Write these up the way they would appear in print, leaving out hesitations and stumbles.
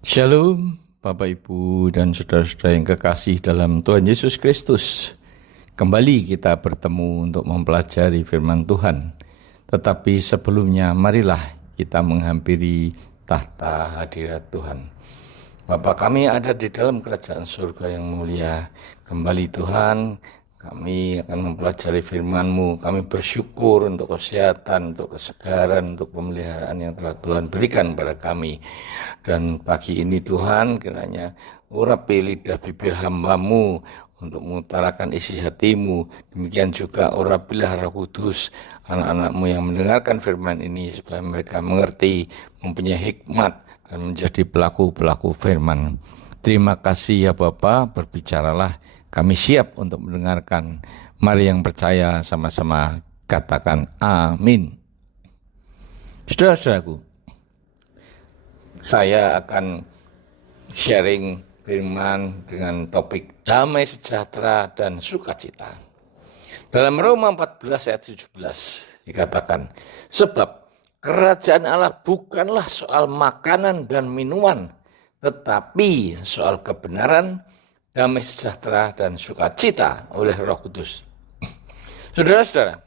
Shalom, Bapak Ibu dan saudara-saudara yang kekasih dalam Tuhan Yesus Kristus. Kembali kita bertemu untuk mempelajari firman Tuhan. Tetapi sebelumnya marilah kita menghampiri tahta hadirat Tuhan. Bapa kami ada di dalam kerajaan surga yang mulia. Kembali Tuhan, kami akan mempelajari firman-Mu. Kami bersyukur untuk kesehatan, untuk kesegaran, untuk pemeliharaan yang telah Tuhan berikan kepada kami. Dan pagi ini Tuhan, kiranya urapi lidah bibir hamba-Mu untuk mengutarakan isi hati-Mu. Demikian juga urapilah Roh Kudus anak-anak-Mu yang mendengarkan firman ini, supaya mereka mengerti, mempunyai hikmat, dan menjadi pelaku-pelaku firman. Terima kasih ya Bapa, berbicaralah. Kami siap untuk mendengarkan. Mari yang percaya sama-sama katakan amin. Saudara-saudaraku, saya akan sharing firman dengan topik damai sejahtera dan sukacita. Dalam Roma 14 ayat 17 dikatakan, sebab kerajaan Allah bukanlah soal makanan dan minuman, tetapi soal kebenaran, damai sejahtera dan sukacita oleh Roh Kudus. Saudara-saudara,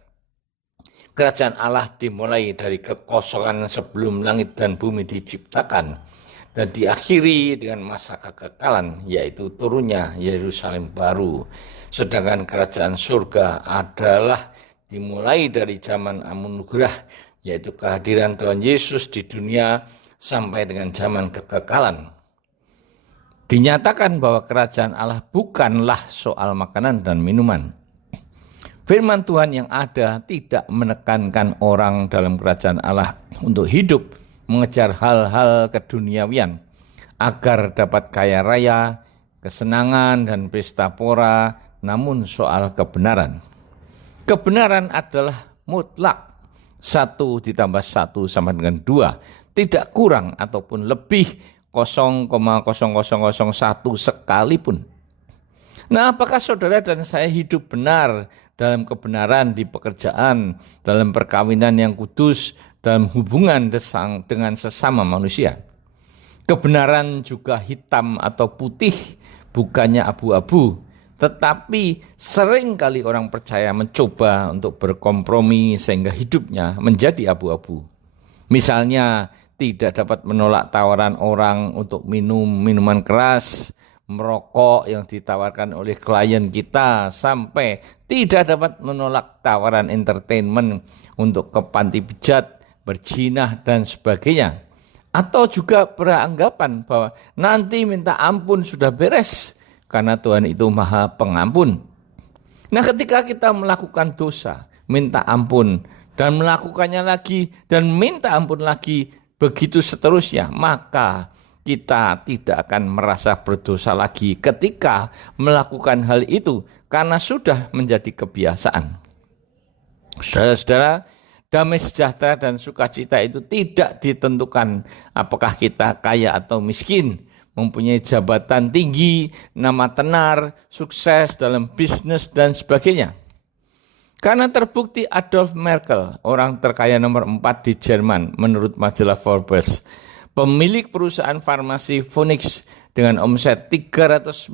kerajaan Allah dimulai dari kekosongan sebelum langit dan bumi diciptakan dan diakhiri dengan masa kekekalan, yaitu turunnya Yerusalem baru. Sedangkan kerajaan surga adalah dimulai dari zaman anugerah, yaitu kehadiran Tuhan Yesus di dunia sampai dengan zaman kekekalan. Dinyatakan bahwa kerajaan Allah bukanlah soal makanan dan minuman. Firman Tuhan yang ada tidak menekankan orang dalam kerajaan Allah untuk hidup mengejar hal-hal keduniawian agar dapat kaya raya, kesenangan dan pesta pora, namun soal kebenaran. Kebenaran adalah mutlak. 1 ditambah 1 sama dengan 2, tidak kurang ataupun lebih 0,0001 sekalipun. Nah, apakah saudara dan saya hidup benar dalam kebenaran di pekerjaan, dalam perkawinan yang kudus, dalam hubungan dengan sesama manusia? Kebenaran juga hitam atau putih, bukannya abu-abu. Tetapi seringkali orang percaya mencoba untuk berkompromi sehingga hidupnya menjadi abu-abu. Misalnya, tidak dapat menolak tawaran orang untuk minum minuman keras, merokok yang ditawarkan oleh klien kita, sampai tidak dapat menolak tawaran entertainment untuk ke panti pijat, berjinah, dan sebagainya. Atau juga beranggapan bahwa nanti minta ampun sudah beres, karena Tuhan itu Maha Pengampun. Nah, ketika kita melakukan dosa, minta ampun, dan melakukannya lagi, dan minta ampun lagi, begitu seterusnya, maka kita tidak akan merasa berdosa lagi ketika melakukan hal itu karena sudah menjadi kebiasaan. Saudara-saudara, damai sejahtera dan sukacita itu tidak ditentukan apakah kita kaya atau miskin, mempunyai jabatan tinggi, nama tenar, sukses dalam bisnis dan sebagainya. Karena terbukti Adolf Merkel, orang terkaya nomor 4 di Jerman menurut majalah Forbes, pemilik perusahaan farmasi Phoenix dengan omset 319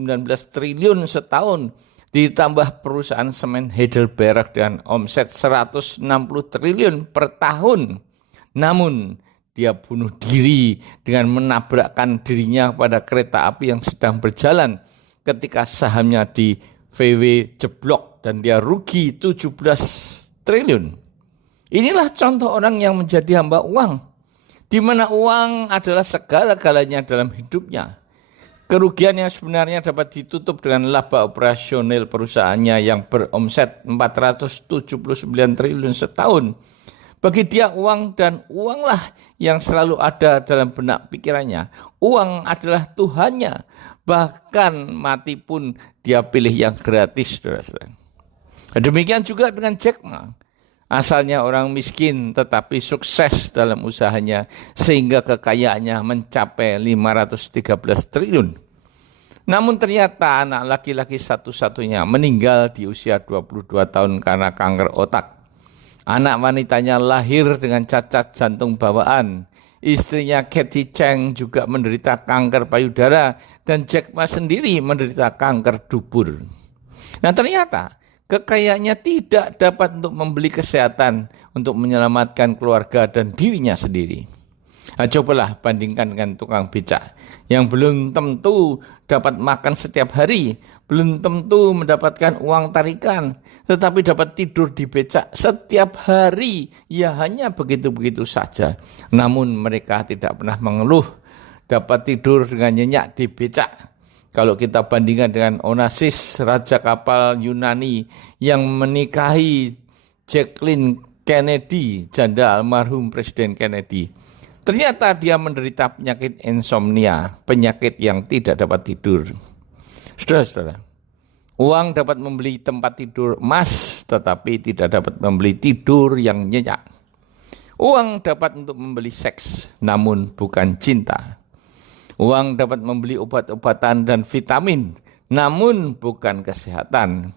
triliun setahun, ditambah perusahaan semen Heidelberg dengan omset 160 triliun per tahun. Namun, dia bunuh diri dengan menabrakkan dirinya pada kereta api yang sedang berjalan ketika sahamnya di VW jeblok dan dia rugi 17 triliun. Inilah contoh orang yang menjadi hamba uang, di mana uang adalah segala-galanya dalam hidupnya. Kerugian yang sebenarnya dapat ditutup dengan laba operasional perusahaannya yang beromset 479 triliun setahun. Bagi dia uang dan uanglah yang selalu ada dalam benak pikirannya. Uang adalah Tuhannya. Bahkan mati pun dia pilih yang gratis, saudara-saudara. Demikian juga dengan Jack Ma. Asalnya orang miskin tetapi sukses dalam usahanya sehingga kekayaannya mencapai 513 triliun. Namun ternyata anak laki-laki satu-satunya meninggal di usia 22 tahun karena kanker otak. Anak wanitanya lahir dengan cacat jantung bawaan istrinya Kathy Cheng juga menderita kanker payudara, dan Jack Ma sendiri menderita kanker dubur. Nah, ternyata kekayaannya tidak dapat untuk membeli kesehatan untuk menyelamatkan keluarga dan dirinya sendiri. Nah, cobalah bandingkan dengan tukang becak yang belum tentu dapat makan setiap hari, belum tentu mendapatkan uang tarikan, tetapi dapat tidur di becak setiap hari. Ya, hanya begitu-begitu saja. Namun mereka tidak pernah mengeluh dapat tidur dengan nyenyak di becak. Kalau kita bandingkan dengan Onassis, raja kapal Yunani yang menikahi Jacqueline Kennedy, janda almarhum Presiden Kennedy. Ternyata dia menderita penyakit insomnia, penyakit yang tidak dapat tidur. Saudara-saudara, uang dapat membeli tempat tidur emas, tetapi tidak dapat membeli tidur yang nyenyak. Uang dapat untuk membeli seks, namun bukan cinta. Uang dapat membeli obat-obatan dan vitamin, namun bukan kesehatan.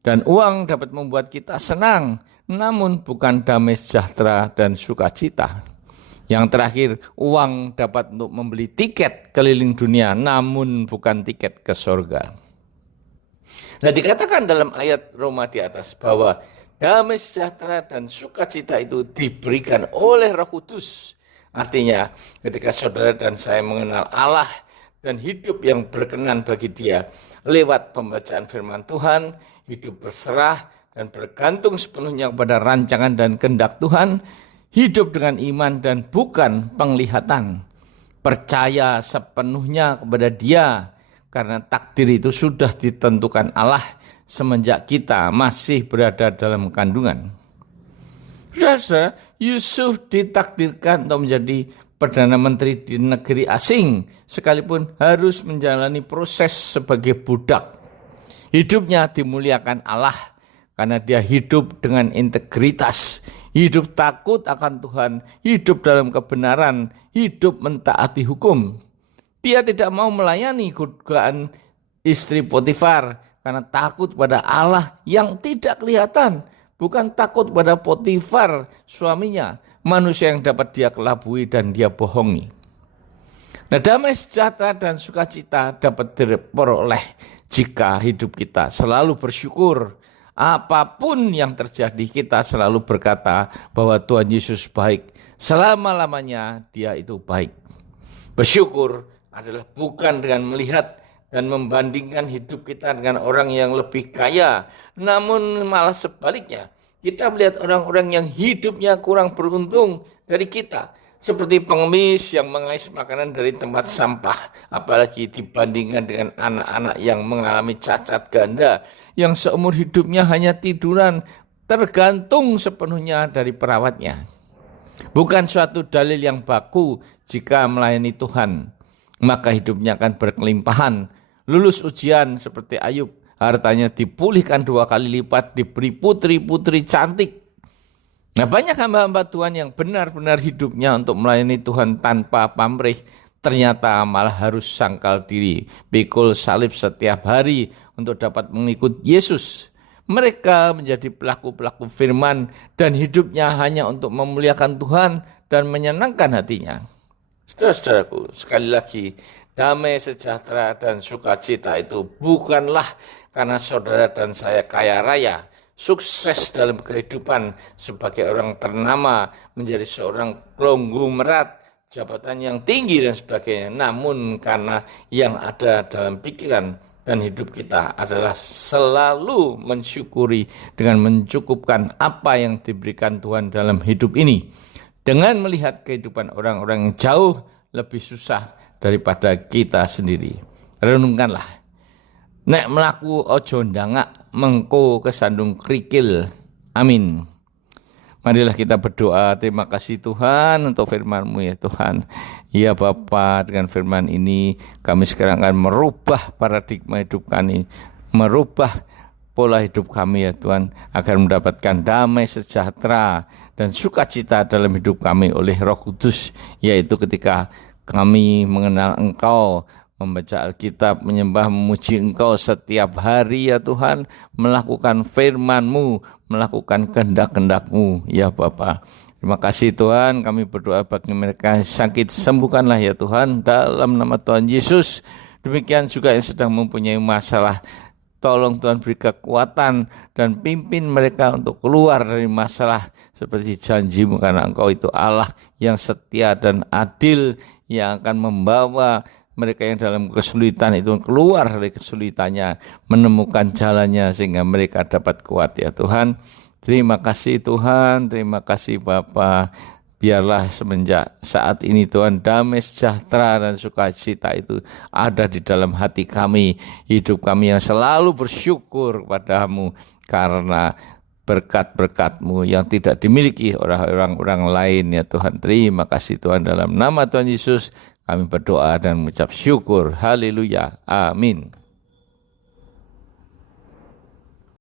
Dan uang dapat membuat kita senang, namun bukan damai sejahtera dan sukacita. Yang terakhir, uang dapat untuk membeli tiket keliling dunia, namun bukan tiket ke surga. Nah, dikatakan dalam ayat Roma di atas bahwa damai sejahtera dan sukacita itu diberikan oleh Roh Kudus. Artinya, ketika saudara dan saya mengenal Allah dan hidup yang berkenan bagi Dia lewat pembacaan firman Tuhan, hidup berserah dan bergantung sepenuhnya kepada rancangan dan kehendak Tuhan, hidup dengan iman dan bukan penglihatan, percaya sepenuhnya kepada Dia, karena takdir itu sudah ditentukan Allah semenjak kita masih berada dalam kandungan. Saudara, Yusuf ditakdirkan untuk menjadi Perdana Menteri di negeri asing, sekalipun harus menjalani proses sebagai budak. Hidupnya dimuliakan Allah, karena dia hidup dengan integritas, hidup takut akan Tuhan, hidup dalam kebenaran, hidup mentaati hukum. Dia tidak mau melayani godaan istri Potifar karena takut pada Allah yang tidak kelihatan. Bukan takut pada Potifar suaminya, manusia yang dapat dia kelabui dan dia bohongi. Nah, damai sejahtera dan sukacita dapat diperoleh jika hidup kita selalu bersyukur. Apapun yang terjadi, kita selalu berkata bahwa Tuhan Yesus baik. Selama-lamanya Dia itu baik. Bersyukur adalah bukan dengan melihat dan membandingkan hidup kita dengan orang yang lebih kaya, namun malah sebaliknya. Kita melihat orang-orang yang hidupnya kurang beruntung dari kita, seperti pengemis yang mengais makanan dari tempat sampah, apalagi dibandingkan dengan anak-anak yang mengalami cacat ganda, yang seumur hidupnya hanya tiduran, tergantung sepenuhnya dari perawatnya. Bukan suatu dalil yang baku jika melayani Tuhan, maka hidupnya akan berkelimpahan. Lulus ujian seperti Ayub, hartanya dipulihkan 2 kali lipat, diberi putri-putri cantik. Nah, banyak hamba-hamba Tuhan yang benar-benar hidupnya untuk melayani Tuhan tanpa pamrih, ternyata malah harus sangkal diri, pikul salib setiap hari untuk dapat mengikut Yesus. Mereka menjadi pelaku-pelaku firman dan hidupnya hanya untuk memuliakan Tuhan dan menyenangkan hatinya. Saudara-saudaraku, sekali lagi, damai sejahtera dan sukacita itu bukanlah karena saudara dan saya kaya raya, sukses dalam kehidupan sebagai orang ternama, menjadi seorang konglomerat, jabatan yang tinggi dan sebagainya. Namun karena yang ada dalam pikiran dan hidup kita adalah selalu mensyukuri dengan mencukupkan apa yang diberikan Tuhan dalam hidup ini. Dengan melihat kehidupan orang-orang yang jauh lebih susah daripada kita sendiri. Renungkanlah. Nek melaku ojo ndangak, mengko kesandung krikil. Amin. Marilah kita berdoa. Terima kasih Tuhan untuk firman-Mu ya Tuhan. Ya Bapa, dengan firman ini kami sekarang akan merubah paradigma hidup kami, merubah pola hidup kami ya Tuhan, agar mendapatkan damai sejahtera dan sukacita dalam hidup kami oleh Roh Kudus, yaitu ketika kami mengenal Engkau, membaca Alkitab, menyembah, memuji Engkau setiap hari ya Tuhan, melakukan firman-Mu, melakukan kehendak-kehendak-Mu ya Bapa. Terima kasih Tuhan, kami berdoa bagi mereka yang sakit, sembuhkanlah ya Tuhan, dalam nama Tuhan Yesus. Demikian juga yang sedang mempunyai masalah, tolong Tuhan beri kekuatan dan pimpin mereka untuk keluar dari masalah seperti janji-Mu, karena Engkau itu Allah yang setia dan adil, yang akan membawa mereka yang dalam kesulitan itu keluar dari kesulitannya, menemukan jalannya sehingga mereka dapat kuat ya Tuhan. Terima kasih Tuhan, terima kasih Bapa. Biarlah semenjak saat ini Tuhan, damai sejahtera dan sukacita itu ada di dalam hati kami, hidup kami yang selalu bersyukur kepadamu karena berkat-berkat-Mu yang tidak dimiliki orang-orang lain ya Tuhan. Terima kasih Tuhan, dalam nama Tuhan Yesus kami berdoa dan mengucap syukur. Haleluya. Amin.